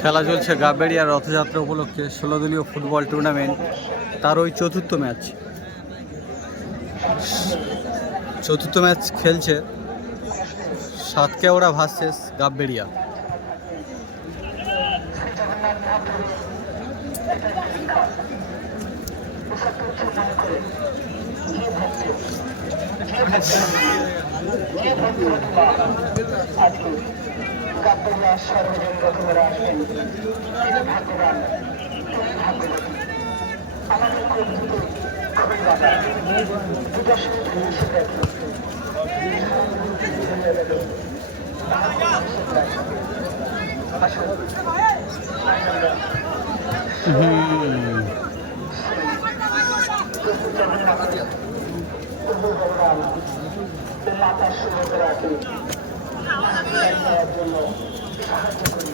খেলা চলছে গাববেড়িয়া রথযাত্রা উপলক্ষে 16 দলীয় ফুটবল টুর্নামেন্ট, তার ওই চতুর্থ ম্যাচ খেলছে সাতকেওড়া ভার্সেস গাববেড়িয়া। সর্বজন রকমেরা আসবেন, ভাগ্যবান আমাদের খুবই বাধা দুটার সাথে মাতার শুভরাকে জন্য সাহায্য করি।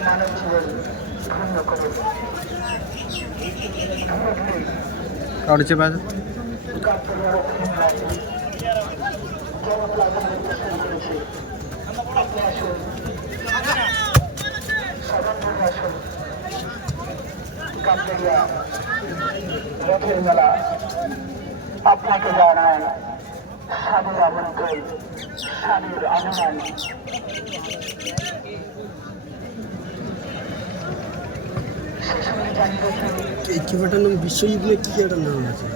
মানব জীবন ধন্য করে রথের মেলা আপনাকে জানায় সাধুর আমন্ত্রণ, সাধুর আহ্বান। এই কিবাটার নাম বিশ্বজিৎ না কি একটা নাম আছে?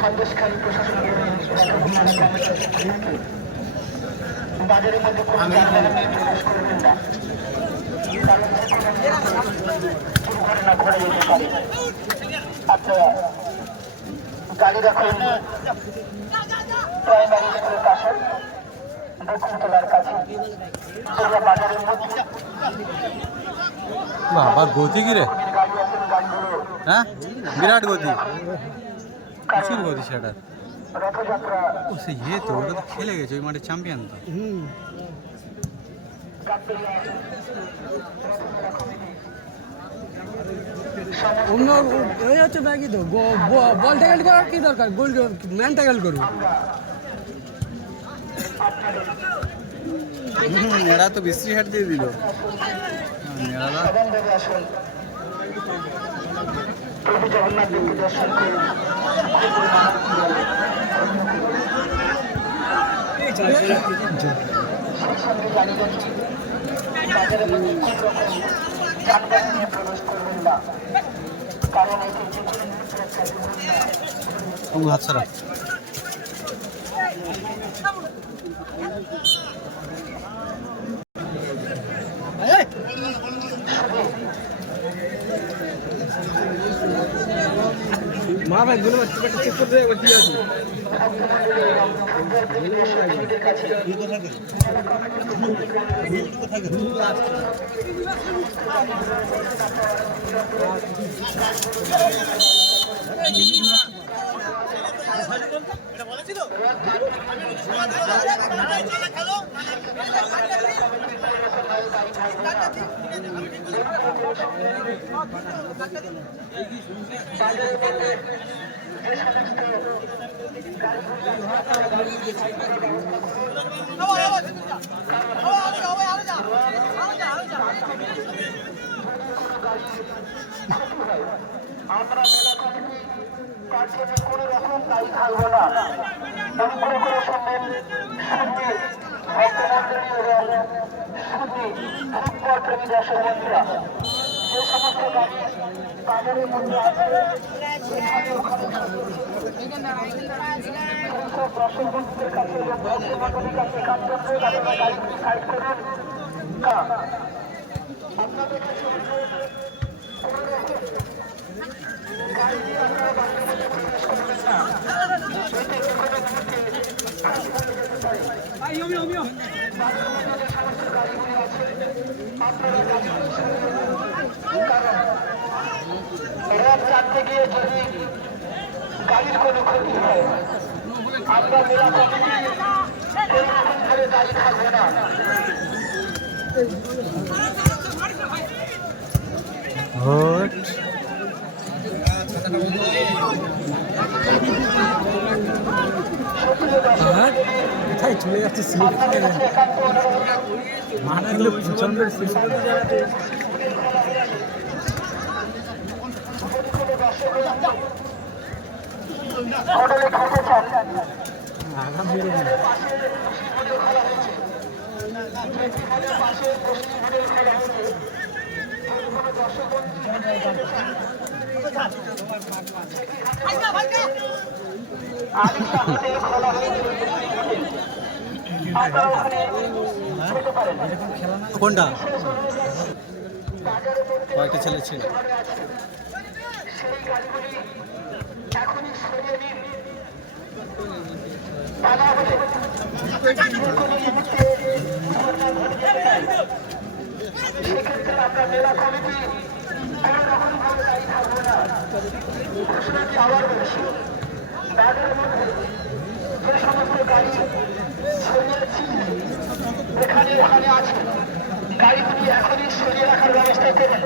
সন্দেশখালী প্রশাসনের বাজারের মধ্যে প্রবেশ করবেন না, কারণ দুর্ঘটনা ঘটে যেতে পারে। আপনারা গাড়ি রাখুন প্রাইমারি স্কুলের পাশে বকুলতলার কাছে বাজারের মধ্যে। বাবা গতি কি রে, হ্যাঁ বিরাট গতি, প্রচুর গতি সেটা। রথযাত্রা তো ওটা তো খেলে গেছে, ওই মাঠে চ্যাম্পিয়ন তো। হচ্ছে ব্যাগই তো বল ট্যাকেল করার কি দরকার, গোল ম্যান ট্যাকেল করবো। এরা তো বিশ্রী হাট দিয়ে দিল। জগন্নাথ দেবকে দর্শন করুন। বাজারের মধ্যে কোন রকম যানবাহন নিয়ে প্রবেশ করবেন না, কারণ এটি যে কোনো মুহূর্তে হাত ছাড়া মা ভাই বলে চেক করতে কি আছে। আমরা মেলা কমিটি তার জন্য কোনো রকম দায়ী থাকবো না। অনুগ্রহ করে শুনবেন, শুনবে ভক্তমন্ডলী এবং শুনবে ফুটবল প্রেমী দর্শক বন্ধুরা, যে সমস্ত গাড়ি বাজারের মধ্যে আছে দর্শক বন্ধুদের কাছে এবং ভক্তমন্ডলীর কাছে একান্ত আপনারা গাড়িগুলি সাইড করুন। আপনাদের কাছে গাড়ি দিয়ে আপনারা বাজারের মধ্যে প্রবেশ করবেন না, এতে যে কোনো মুহূর্তে যেতে পারে। যে সমস্ত গাড়িগুলি আছে আপনারা গাড়িগুলি কারণ রথ টানতে গিয়ে যদি গাড়ির কোনো ক্ষতি হয়, আমরা মেলা কমিটি এইরকম ধরে দাঁড়িয়ে থাকবো না। কোথায় চলে যাচ্ছে মাঠগুলো প্রচন্ড কোনটা কয়েকটা ছেলে ছিল সেক্ষেত্রে আমরা মেলা কমিটি কোনো রকম ভাবে দায়ী থাকবো না। ঘোষণাটি আবার বলছি, তাদের মধ্যে যে সমস্ত গাড়ি সরিয়েছি এখানে ওখানে আছে, গাড়িগুলি এখনই সরিয়ে রাখার ব্যবস্থা করুন,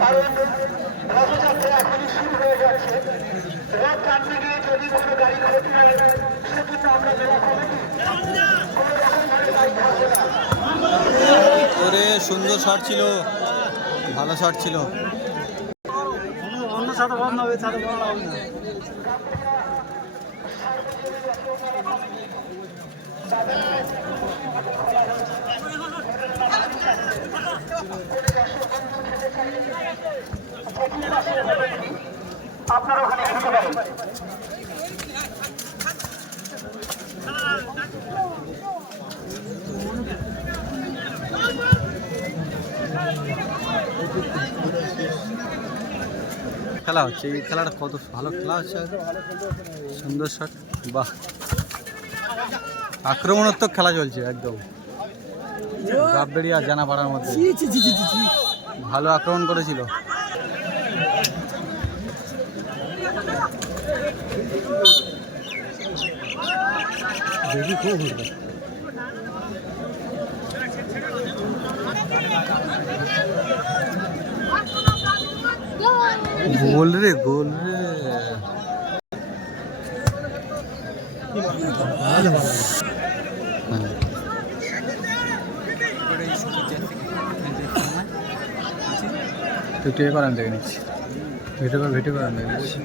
কারণ রথযাত্রা এখনই শুরু হয়ে যাচ্ছে। রথ টানতে গিয়ে যদি কোনো গাড়ি ক্ষতি হয় সেজন্য আমরা মেলা কমিটি কোনো রকম ভাবে দায়ী থাকবো না। ওরে সুন্দর শট ছিল, ভালো শট ছিল। অন্য সাথে বন্ধ হবে, সাথে বন্ধ হবে না। আপনারা ওখানে খেতে পারেন। খেলা হচ্ছে, এই খেলাটা কত ভালো খেলা হচ্ছে, সুন্দর শট, বাহ, আক্রমণাত্মক খেলা চলছে একদম। গাববেড়িয়া জানাপাড়ার মধ্যে ভালো আক্রমণ করেছিল। গোল রে, গোল রে। ভিডিও করান দেখে নিচ্ছি, ভিডিও করান দেখে নিচ্ছি।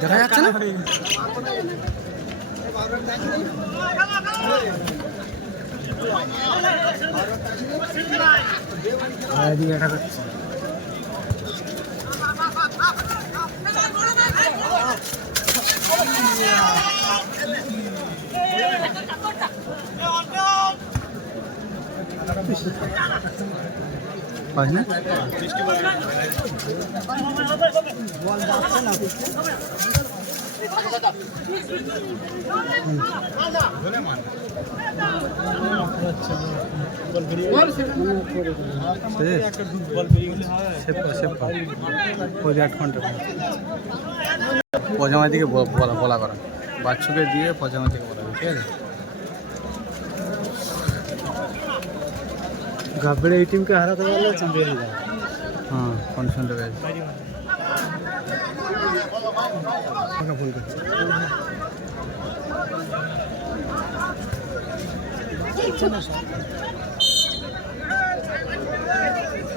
দেখা যাচ্ছে না, পাই না পজামা দিকে বলা করা, বাচ্চুকে দিয়ে পজামা দিকে বলা, ঠিক আছে। গাবড়ে এই টিমকে হারাতে পারলে চ্যাম্পিয়ন হয়ে যাবে। হ্যাঁ, কন্ডিশনটা পেয়েছে।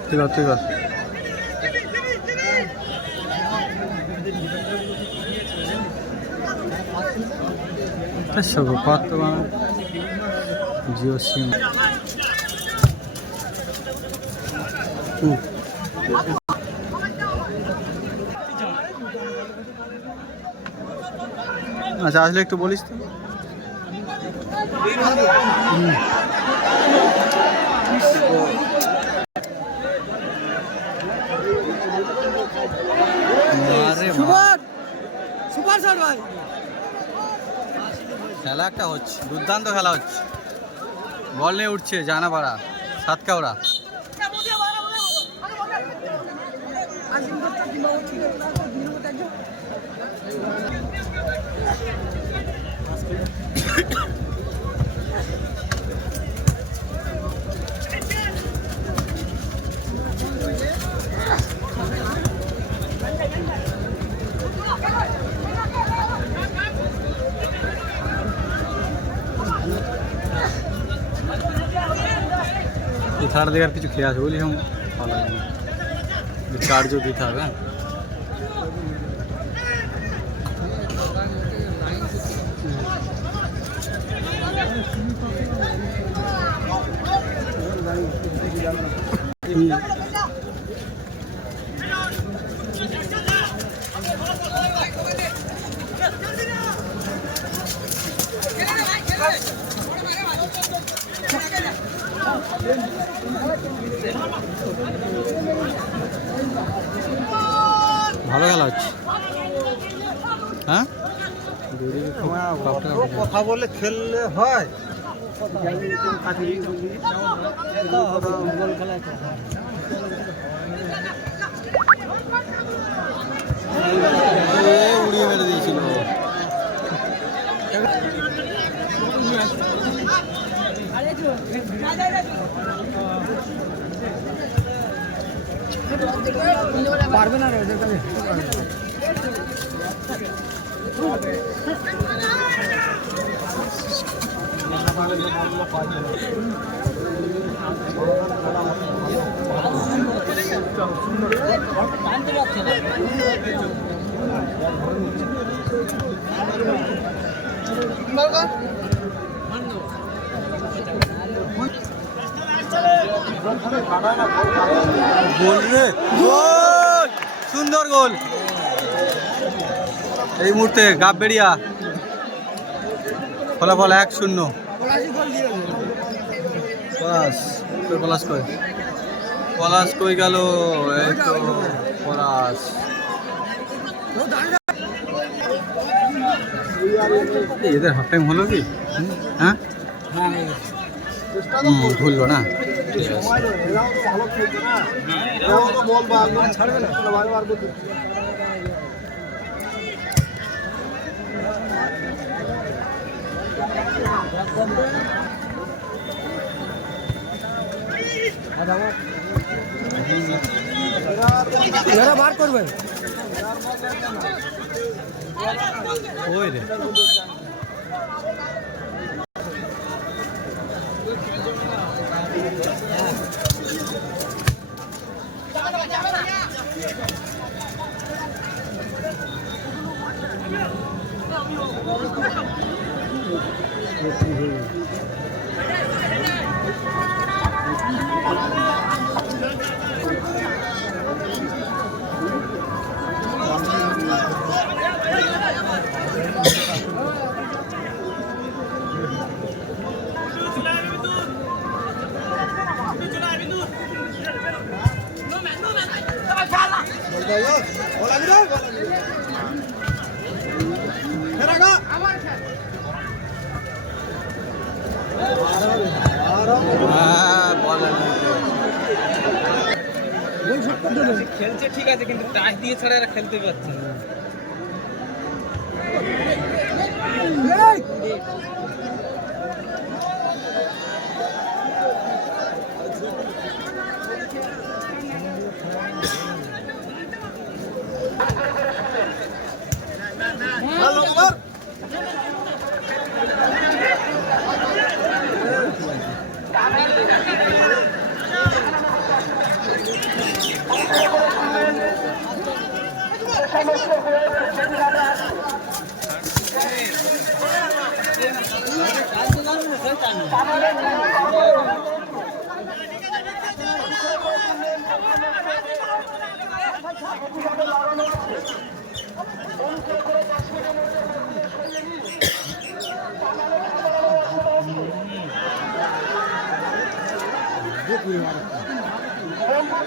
ঠিক আছে, ঠিক আছে। সব কত জিও সিম আচ্ছা, আসলে একটু বলিস তো। সুপার শট ভাই, খেলা একটা হচ্ছে, দুর্দান্ত খেলা হচ্ছে। বল নিয়ে উঠছে জানাপাড়া সাতকাওড়া। খেলার দিকে আর কিছু খেয়ে আছে বলি ভালো লাগে না, চার্জও দিতে হবে। ভালো খেলা হচ্ছে। হ্যাঁ কথা বলে খেললে হয়। উড়িয়ে মেরে দিয়েছিল। পারবে না রে ওদের কাছে। গোল রে, গোল, সুন্দর গোল এই মুহূর্তে গাববেড়িয়া, ফলাফল 1-0। পলাশ কই গেল, এই তো পলাশ। এদের হাফ টাইম হলো কি? হ্যাঁ ভুললো না, ঠিক আছে। এরা বার করবে ওই রে খেলছে ঠিক আছে, কিন্তু টাচ দিয়ে ছাড়া এরা খেলতে পারছে না।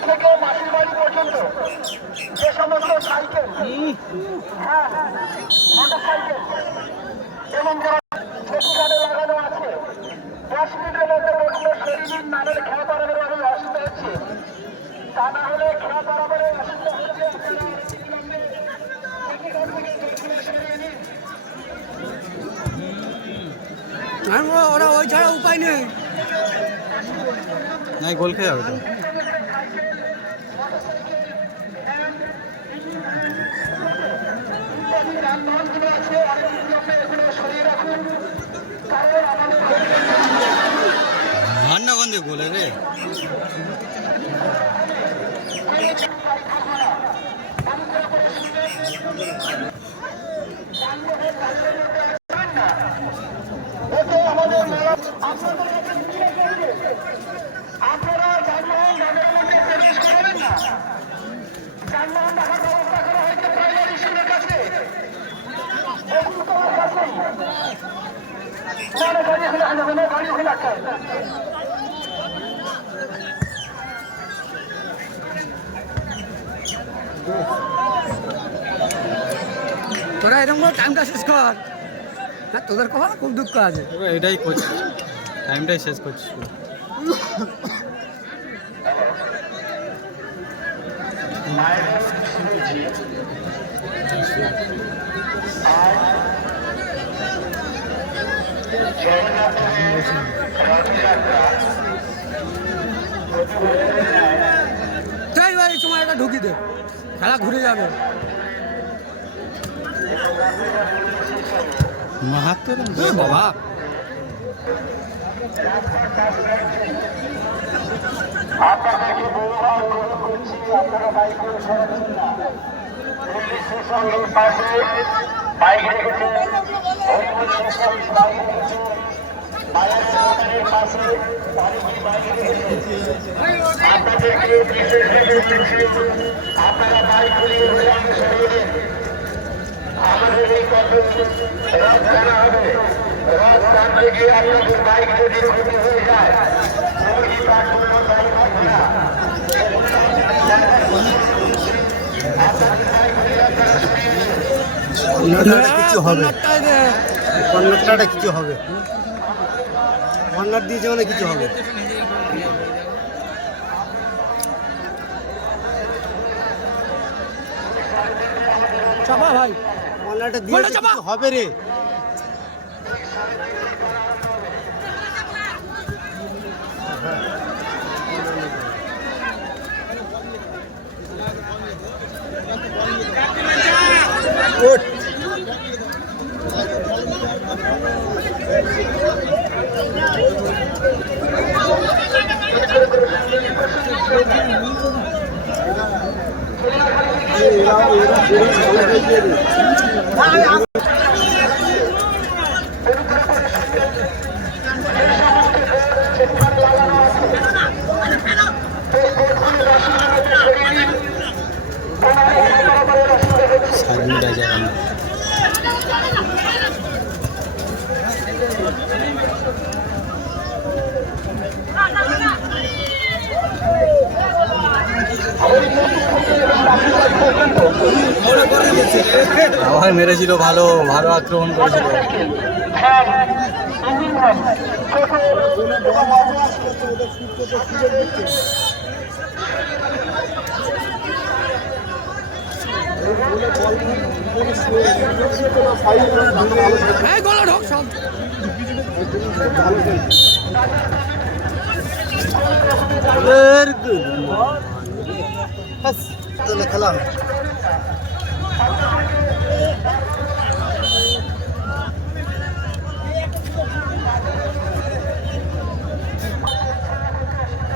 থেকে মাসির বাড়ি পর্যন্ত যে সমস্ত সাইকেল, মোটর সাইকেল এবং যারা লাগানো আছে 10 মিনিটের মধ্যে তা না হলে খেলা বরাবরের ওরা ওই ছাড়া উপায় নেই। নাই গোল খেয়ে যাবে তো। যানবাহনগুলো আছে অনেক বিলম্বে এগুলো সরিয়ে রাখুন, কারণ আমাদের ভান্না গন্ধে গোলে রে। আপনারা যানবাহন নগরের মধ্যে প্রবেশ করবেন না। যানবাহন রাখার ব্যবস্থা করা হয়েছে প্রাইমারি স্কুলের কাছে, বকুলতলার কাছেই। না, গাড়ি খোলা যাবে না, গাড়ি খোলা চাই। তোরা এরকম করে টাইমটা শেষ কর। হ্যাঁ, তোদের কথা খুব দুঃখ আছে। এবার এটাই করছি, টাইমটাই শেষ করছি। তাই এবার এই সময় এটা ঢুকি দে, খেলা ঘুরে যাবে। মাহাত্মের বাবা আপনাদেরকে বহুবার অনুরোধ করছি, আপনারা বাইক করে সরাবেন না। রেলওয়ে স্টেশনের পাশে বাইক রেখেছে, হরিপুর স্টেশন বাইক রেখেছে, বাজারের দোকানের পাশে অনেকেই বাইক রেখেছে। আপনাদেরকে বিশেষভাবে বলছি, আপনারা বাইক ঘুরিয়ে ঘুরিয়ে সরিয়ে দিন। আমাদের এই পথে রাত টানা হবে, রাত টানতে গিয়ে আপনাদের বাইক যদি ক্ষতি হয়ে যায়, মুরগি বা কোনো বাইক থাকবে না। আপনাদের বাইক ঘুরিয়ে আপনারা সরিয়ে দিন। কিছু হবে, কর্নারটা কিছু হবে, কর্নার দিয়েছে মানে কিছু হবে। চাপা ভাই, কর্নারটা দিয়েছে কিছু হবে রে। আবার মেরেছিল, ভালো ভালো আক্রমণ করেছিল। এই গোলা ঢোক সব। খেলা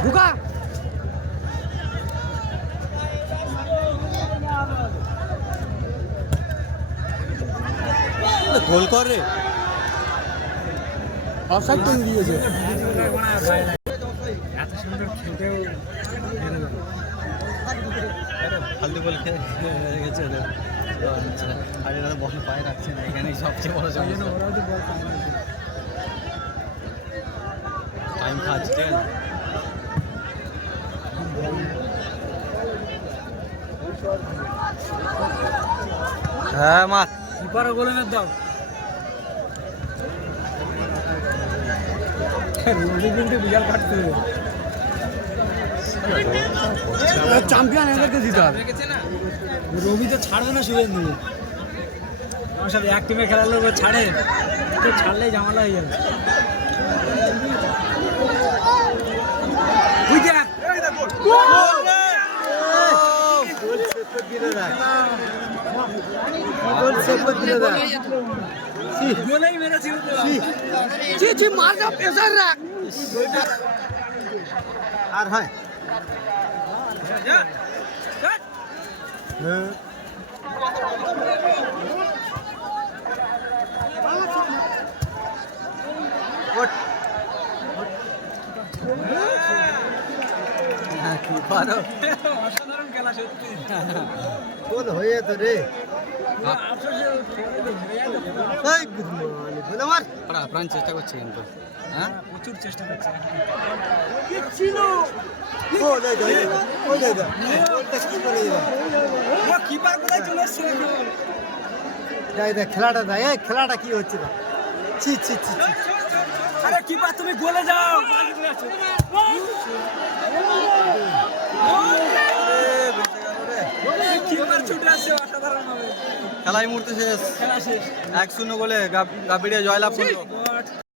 ঢুকা গোল কর রে। অফসাইড করে দিয়েছে। ফালতু গোল খেয়ে গেছে ওদের। আর এরা বল পায়ে রাখছে না, এখানেই সবচেয়ে বড় সমস্যা। টাইম খাচ্ছে, ঠিক আছে। হ্যাঁ মার কিপারে গোলে না দাও। রোজি কিন্তু বিশাল কাটতে হবে। চ্যাম্পিয়ন এদেরকে দিতে হবে। রবি তো ছাড়বে না শুভেন্দু, আমার সাথে এক টিমে খেলার লোক ছাড়ে, তো ছাড়লেই ঝামেলা হয়ে যাবে। গোলেই মেরেছিল তো। ছি মার যা প্রেসার রাখ। আর হয় হ্যাঁ। ওঠ। কি পারো অসাধারণ খেলা সত্যি। গোল হয়ে যেত রে। আফসোসে এই গুদমানি বলে মার। ওরা আপ্রাণ চেষ্টা করছে কিন্তু হ্যাঁ প্রচুর চেষ্টা করছে। ও দে দে ও দে দে গোলটা কি করে দিল। কিপার কোথায় চলে এসছে এখন? যাই দে খেলাটা দে। এই খেলাটা কি হচ্ছে না। ছি ছি ছি ছি। আরে কিপার তুমি গোলে যাও। কিপার ছুটে আসছে অসাধারণ ভাবে। খেলা এই মুহূর্তে শেষ। খেলা শেষ। 1-0 গোলে গাবিড়িয়া জয়লাভ করলো।